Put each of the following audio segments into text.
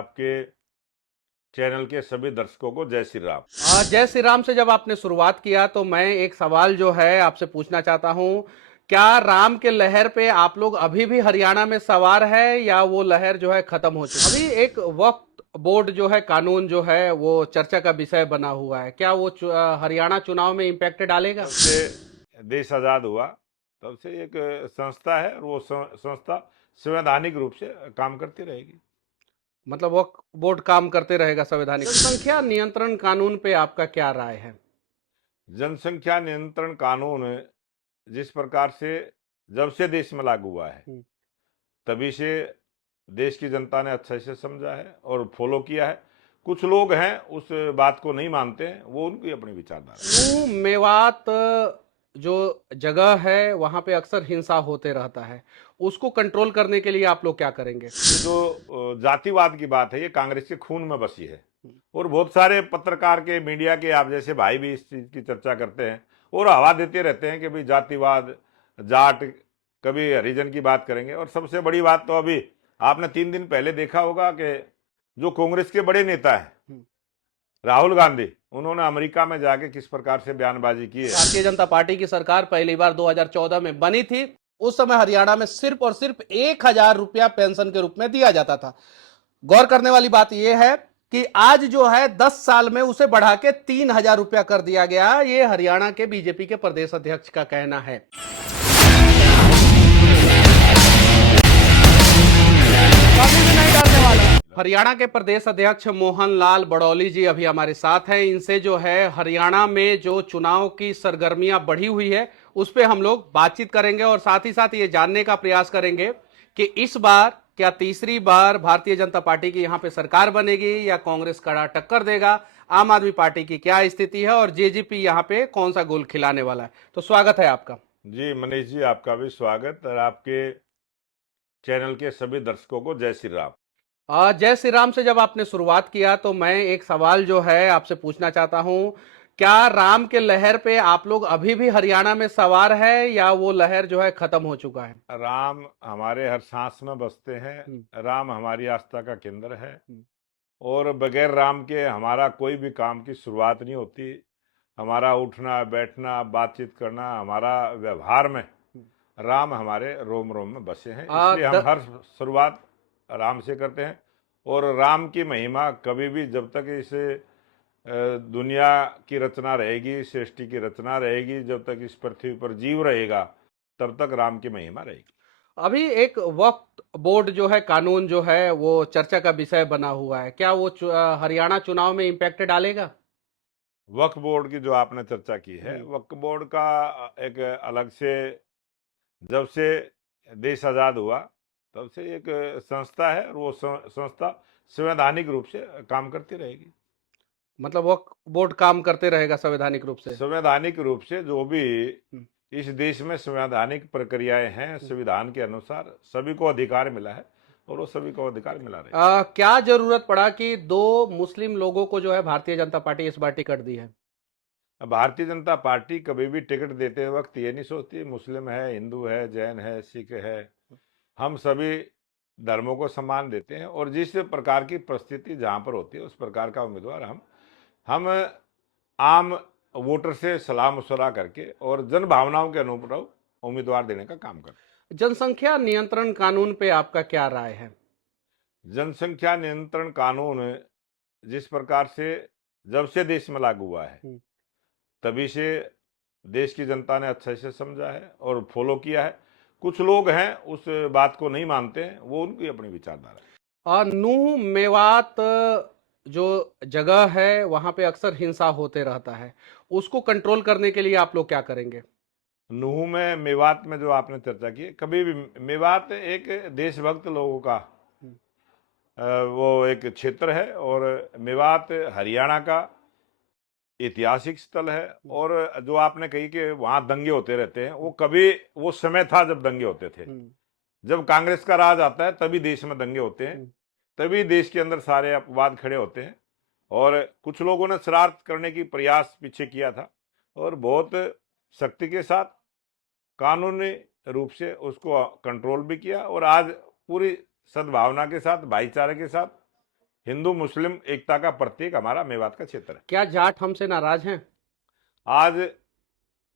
आपके चैनल के सभी दर्शकों को जय श्री राम। जय श्री राम से जब आपने शुरुआत किया तो मैं एक सवाल जो है आपसे पूछना चाहता हूं। क्या राम के लहर पे आप लोग अभी भी हरियाणा में सवार है या वो लहर जो है खत्म हो चुकी है? अभी एक वक्फ बोर्ड जो है कानून जो है वो चर्चा का विषय बना हुआ है। क्या वो हरियाणा चुनाव में इम्पैक्ट डालेगा? जब से देश आज़ाद हुआ तब से एक संस्था है और वो संस्था संवैधानिक रूप से काम करती रहेगी। मतलब वक्फ बोर्ड काम करते रहेगा संवैधानिक। जनसंख्या नियंत्रण कानून पे आपका क्या राय है? जनसंख्या नियंत्रण कानून जिस प्रकार से जब से देश में लागू हुआ है तभी से देश की जनता ने अच्छे से समझा है और फॉलो किया है। कुछ लोग हैं उस बात को नहीं मानते हैं, वो उनकी अपनी विचारधारा। यूं मेवात जो जगह है वहां पे अक्सर हिंसा होते रहता है, उसको कंट्रोल करने के लिए आप लोग क्या करेंगे? ये जो जातिवाद की बात है ये कांग्रेस के खून में बसी है और बहुत सारे पत्रकार के मीडिया के आप जैसे भाई भी इस चीज की चर्चा करते हैं और हवा देते रहते हैं कि भाई जातिवाद जाट, कभी हरिजन की बात करेंगे। और सबसे बड़ी बात तो अभी आपने 3 दिन पहले देखा होगा कि जो कांग्रेस के बड़े नेता हैं राहुल गांधी, उन्होंने अमेरिका में जाके किस प्रकार से बयानबाजी की है। भारतीय जनता पार्टी की सरकार पहली बार 2014 में बनी थी। उस समय हरियाणा में सिर्फ और सिर्फ 1,000 रुपया पेंशन के रूप में दिया जाता था। गौर करने वाली बात यह है कि आज जो है 10 साल में उसे बढ़ा के 3,000 रुपया कर दिया गया। ये हरियाणा के बीजेपी के प्रदेश अध्यक्ष का कहना है। कभी भी नहीं डालने वाला। हरियाणा के प्रदेश अध्यक्ष मोहन लाल बड़ौली जी अभी हमारे साथ हैं। इनसे जो है हरियाणा में जो चुनाव की सरगर्मियां बढ़ी हुई है उस पर हम लोग बातचीत करेंगे और साथ ही साथ ये जानने का प्रयास करेंगे कि इस बार क्या तीसरी बार भारतीय जनता पार्टी की यहां पे सरकार बनेगी या कांग्रेस कड़ा टक्कर देगा, आम आदमी पार्टी की क्या स्थिति है और जेजेपी यहां पे कौन सा गोल खिलाने वाला है। तो स्वागत है आपका। जी मनीष जी, आपका भी स्वागत और आपके चैनल के सभी दर्शकों को जय श्री राम। जय श्री राम से जब आपने शुरुआत किया तो मैं एक सवाल जो है आपसे पूछना चाहता हूं। क्या राम के लहर पे आप लोग अभी भी हरियाणा में सवार है या वो लहर जो है खत्म हो चुका है? राम हमारे हर सांस में बसते हैं, हम्म, राम हमारी आस्था का केंद्र है हम्म, और बगैर राम के हमारा कोई भी काम की शुरुआत नहीं होती। हमारा उठना बैठना बातचीत करना हमारा व्यवहार में हम्म। राम हमारे रोम रोम में बसे हैं, आ, इसलिए हम द, हर शुरुआत राम से करते हैं। और राम की महिमा कभी भी जब तक इस दुनिया की रचना रहेगी, सृष्टि की रचना रहेगी, जब तक इस पृथ्वी पर जीव रहेगा तब तक राम की महिमा रहेगी। अभी एक वक्फ बोर्ड जो है कानून जो है वो चर्चा का विषय बना हुआ है। क्या वो हरियाणा चुनाव में इम्पैक्ट डालेगा? वक्फ बोर्ड की जो आपने चर्चा की है, हम्म, वक्फ बोर्ड का एक अलग से जब से देश आज़ाद हुआ तब से एक संस्था है और वो संस्था संवैधानिक रूप से काम करती रहेगी। मतलब वक्फ बोर्ड काम करते रहेगा संवैधानिक रूप से। संवैधानिक रूप से जो भी हम्म, इस देश में संवैधानिक प्रक्रियाएं हैं, हम्म। संविधान के अनुसार सभी को अधिकार मिला है और वो सभी को अधिकार मिला रहे। क्या जरूरत पड़ा कि दो मुस्लिम लोगों को जो है भारतीय जनता पार्टी इस बार टिकट दी है? भारतीय जनता पार्टी कभी भी टिकट देते वक्त ये नहीं सोचती मुस्लिम है, हिंदू है, जैन है, सिख है। हम सभी धर्मों को सम्मान देते हैं और जिस प्रकार की परिस्थिति जहाँ पर होती है उस प्रकार का उम्मीदवार हम आम वोटर से सलाह मशवरा करके और जन भावनाओं के अनुरूप उम्मीदवार देने का काम करते जनसंख्या नियंत्रण कानून पे आपका क्या राय है? हैं। जनसंख्या नियंत्रण कानून जिस प्रकार से जब से देश में लागू हुआ है हम्म। तभी से देश की जनता ने अच्छे से समझा है और फॉलो किया है। कुछ लोग हैं उस बात को नहीं मानते हैं, वो उनकी अपनी विचारधारा है। और नूह मेवात जो जगह है वहां पे अक्सर हिंसा होते रहता है, उसको कंट्रोल करने के लिए आप लोग क्या करेंगे? नूह में मेवात में जो आपने चर्चा की, कभी भी मेवात एक देशभक्त लोगों का वो एक क्षेत्र है और मेवात हरियाणा का ऐतिहासिक स्थल है। और जो आपने कही कि वहाँ दंगे होते रहते हैं, वो कभी वो समय था जब दंगे होते थे। हम्म, जब कांग्रेस का राज आता है तभी देश में दंगे होते हैं, हम्म। तभी देश के अंदर सारे अपवाद खड़े होते हैं। और कुछ लोगों ने शरारत करने की प्रयास पीछे किया था और बहुत सख्ती के साथ कानूनी रूप से उसको कंट्रोल भी किया और आज पूरी सद्भावना के साथ भाईचारे के साथ हिंदू मुस्लिम एकता का प्रतीक हमारा मेवात का क्षेत्र है। क्या जाट हमसे नाराज हैं? आज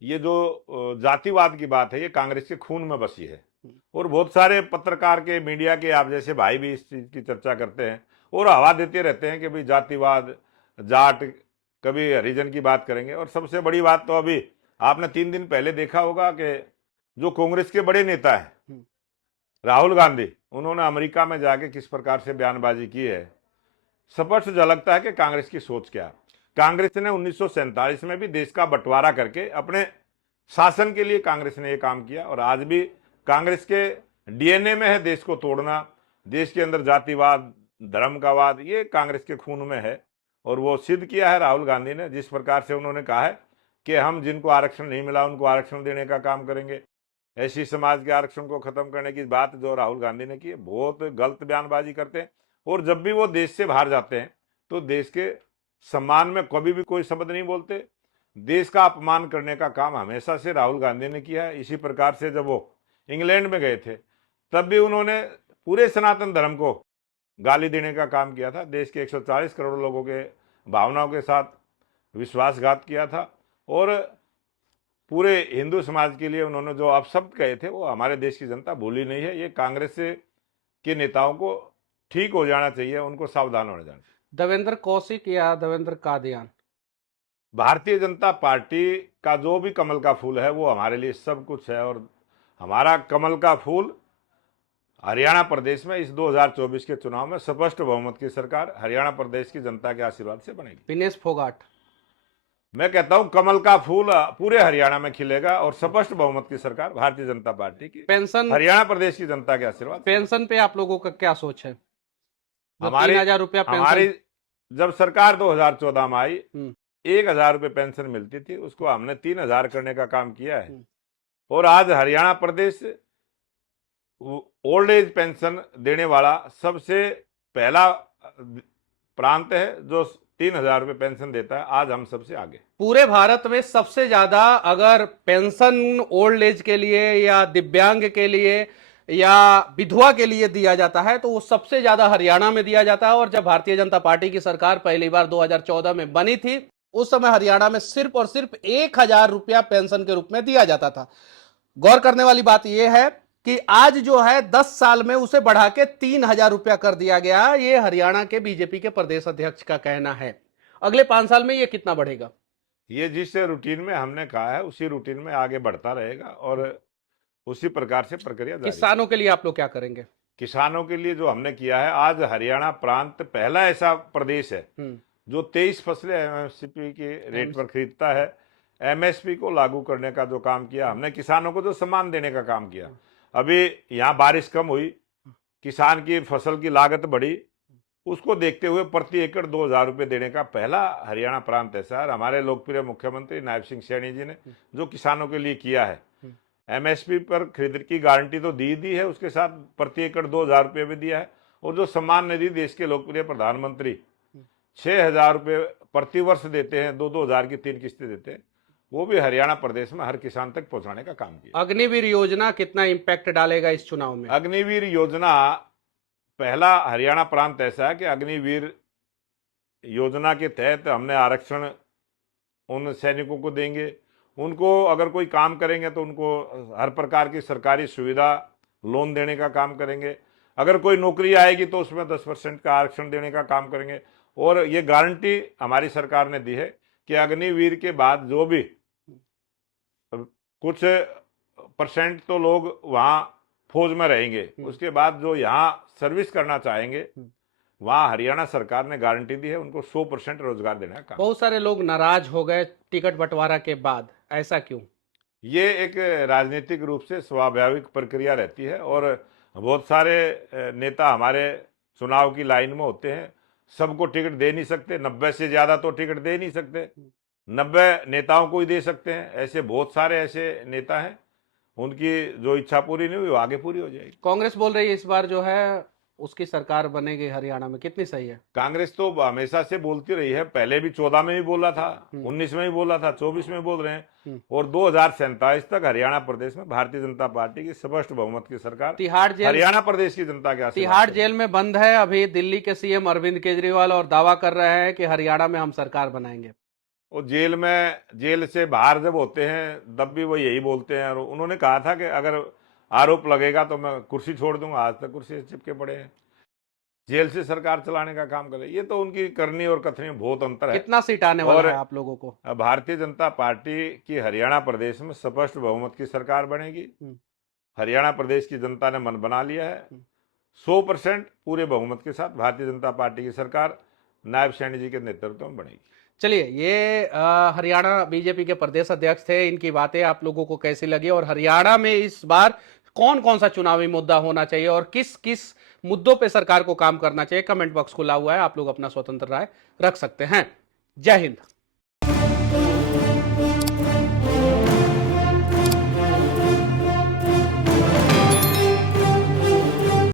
ये जो जातिवाद की बात है ये कांग्रेस के खून में बसी है और बहुत सारे पत्रकार के मीडिया के आप जैसे भाई भी इस चीज की चर्चा करते हैं और हवा देते रहते हैं कि भाई जातिवाद, जाट, कभी हरिजन की बात करेंगे। और सबसे बड़ी बात तो अभी आपने 3 दिन पहले देखा होगा कि जो कांग्रेस के बड़े नेता हैं राहुल गांधी, उन्होंने अमेरिका में जाके किस प्रकार से बयानबाजी की है, स्पष्ट झलकता है कि कांग्रेस की सोच क्या है। कांग्रेस ने 1947 में भी देश का बंटवारा करके अपने शासन के लिए कांग्रेस ने यह काम किया और आज भी कांग्रेस के डीएनए में है देश को तोड़ना, देश के अंदर जातिवाद, धर्म का वाद, ये कांग्रेस के खून में है। और वो सिद्ध किया है राहुल गांधी ने, जिस प्रकार से उन्होंने कहा है कि हम जिनको आरक्षण नहीं मिला उनको आरक्षण देने का काम करेंगे, ऐसी समाज के आरक्षण को खत्म करने की बात जो राहुल गांधी ने की है, बहुत गलत बयानबाजी करते हैं। और जब भी वो देश से बाहर जाते हैं तो देश के सम्मान में कभी भी कोई शब्द नहीं बोलते, देश का अपमान करने का काम हमेशा से राहुल गांधी ने किया है। इसी प्रकार से जब वो इंग्लैंड में गए थे तब भी उन्होंने पूरे सनातन धर्म को गाली देने का काम किया था, देश के 140 करोड़ लोगों के भावनाओं के साथ विश्वासघात किया था और पूरे हिंदू समाज के लिए उन्होंने जो अपशब्द कहे थे वो हमारे देश की जनता भूली नहीं है। ये कांग्रेस के नेताओं को ठीक हो जाना चाहिए, उनको सावधान होना चाहिए। देवेंद्र कौशिक या देवेंद्र कादियान? भारतीय जनता पार्टी का जो भी कमल का फूल है वो हमारे लिए सब कुछ है और हमारा कमल का फूल हरियाणा प्रदेश में इस 2024 के चुनाव में स्पष्ट बहुमत की सरकार हरियाणा प्रदेश की जनता के आशीर्वाद से बनेगी। विनेश फोगाट? मैं कहता हूं कमल का फूल पूरे हरियाणा में खिलेगा और स्पष्ट बहुमत की सरकार भारतीय जनता पार्टी की, पेंशन, हरियाणा प्रदेश की जनता के आशीर्वाद। पेंशन पे आप लोगों का क्या सोच है? हमारी 3,000 रुपया हमारी पेंशन, जब सरकार 2014 में आई 1,000 रुपये पेंशन मिलती थी, उसको हमने 3,000 करने का काम किया है। और आज हरियाणा प्रदेश ओल्ड एज पेंशन देने वाला सबसे पहला प्रांत है जो 3,000 रुपये पेंशन देता है। आज हम सबसे आगे। पूरे भारत में सबसे ज्यादा अगर पेंशन ओल्ड एज के लिए या दिव्यांग के लिए या विधवा के लिए दिया जाता है तो वो सबसे ज्यादा हरियाणा में दिया जाता है। और जब भारतीय जनता पार्टी की सरकार पहली बार 2014 में बनी थी उस समय हरियाणा में सिर्फ और सिर्फ 1,000 रुपया पेंशन के रूप में दिया जाता था। गौर करने वाली बात यह है कि आज जो है 10 साल में उसे बढ़ा के 3,000 रुपया कर दिया गया। ये हरियाणा के बीजेपी के प्रदेश अध्यक्ष का कहना है। अगले 5 साल में ये कितना बढ़ेगा? ये जिस रूटीन में हमने कहा है उसी रूटीन में आगे बढ़ता रहेगा और उसी प्रकार से प्रक्रिया जारी। किसानों के लिए आप लोग क्या करेंगे? किसानों के लिए जो हमने किया है, आज हरियाणा प्रांत पहला ऐसा प्रदेश है जो 23 फसलें एमएसपी के रेट पर खरीदता है। एमएसपी को लागू करने का जो काम किया हमने, किसानों को जो सम्मान देने का काम किया। अभी यहाँ बारिश कम हुई, किसान की फसल की लागत बढ़ी, उसको देखते हुए प्रति एकड़ 2,000 रुपये देने का पहला हरियाणा प्रांत है सर। हमारे लोकप्रिय मुख्यमंत्री नायब सिंह सैनी जी ने जो किसानों के लिए किया है, एमएसपी पर खरीद की गारंटी तो दी है, उसके साथ प्रति एकड़ 2,000 रुपये भी दिया है। और जो सम्मान निधि देश के लोकप्रिय प्रधानमंत्री 6,000 रुपये प्रति वर्ष देते हैं, 2-2 हज़ार की 3 किस्तें देते हैं, वो भी हरियाणा प्रदेश में हर किसान तक पहुंचाने का काम किया। अग्निवीर योजना कितना इंपैक्ट डालेगा इस चुनाव में? अग्निवीर योजना पहला हरियाणा प्रांत ऐसा है कि अग्निवीर योजना के तहत हमने आरक्षण उन सैनिकों को देंगे। उनको अगर कोई काम करेंगे तो उनको हर प्रकार की सरकारी सुविधा, लोन देने का काम करेंगे। अगर कोई नौकरी आएगी तो उसमें 10% का आरक्षण देने का काम करेंगे। और ये गारंटी हमारी सरकार ने दी है कि अग्निवीर के बाद जो भी कुछ परसेंट तो लोग वहाँ फौज में रहेंगे, उसके बाद जो यहाँ सर्विस करना चाहेंगे वहाँ हरियाणा सरकार ने गारंटी दी है उनको 100% रोजगार देने का काम। बहुत सारे लोग नाराज हो गए टिकट बंटवारा के बाद, ऐसा क्यों? ये एक राजनीतिक रूप से स्वाभाविक प्रक्रिया रहती है और बहुत सारे नेता हमारे चुनाव की लाइन में होते हैं, सबको टिकट दे नहीं सकते, 90 से ज्यादा तो टिकट दे नहीं सकते, 90 नेताओं को ही दे सकते हैं। ऐसे बहुत सारे ऐसे नेता हैं, उनकी जो इच्छा पूरी नहीं हुई वो आगे पूरी हो जाएगी। कांग्रेस बोल रही है इस बार जो है उसकी सरकार बनेगी हरियाणा में, कितनी सही है? कांग्रेस तो हमेशा से बोलती रही है, पहले भी 14 में भी बोला था, 19 में भी बोला था, 24 में बोल रहे हैं, और 2047 तक हरियाणा प्रदेश में भारतीय जनता पार्टी की स्पष्ट बहुमत की सरकार तिहाड़ जेल, हरियाणा प्रदेश की जनता के आशीर्वाद तिहाड़ से। जेल में बंद है अभी दिल्ली के सीएम अरविंद केजरीवाल, और दावा कर रहे हैं कि हरियाणा में हम सरकार बनाएंगे। वो जेल से बाहर जब होते हैं तब भी वो यही बोलते हैं, और उन्होंने कहा था कि अगर आरोप लगेगा तो मैं कुर्सी छोड़ दूंगा। आज तक कुर्सी से चिपके पड़े हैं, जेल से सरकार चलाने का काम करे। ये तो उनकी करनी और कथनी में बहुत अंतर है। कितना सीट आने वाला है आप लोगों को? भारतीय जनता पार्टी की हरियाणा प्रदेश में स्पष्ट बहुमत की सरकार बनेगी। हरियाणा प्रदेश की जनता ने मन बना लिया है, 100% पूरे बहुमत के साथ भारतीय जनता पार्टी की सरकार नायब सैनी जी के नेतृत्व में बनेगी। चलिए, ये हरियाणा बीजेपी के प्रदेश अध्यक्ष थे, इनकी बातें आप लोगों को कैसी लगी, और हरियाणा में इस बार कौन कौन सा चुनावी मुद्दा होना चाहिए और किस किस मुद्दों पे सरकार को काम करना चाहिए, कमेंट बॉक्स खुला हुआ है, आप लोग अपना स्वतंत्र राय रख सकते हैं। जय हिंद।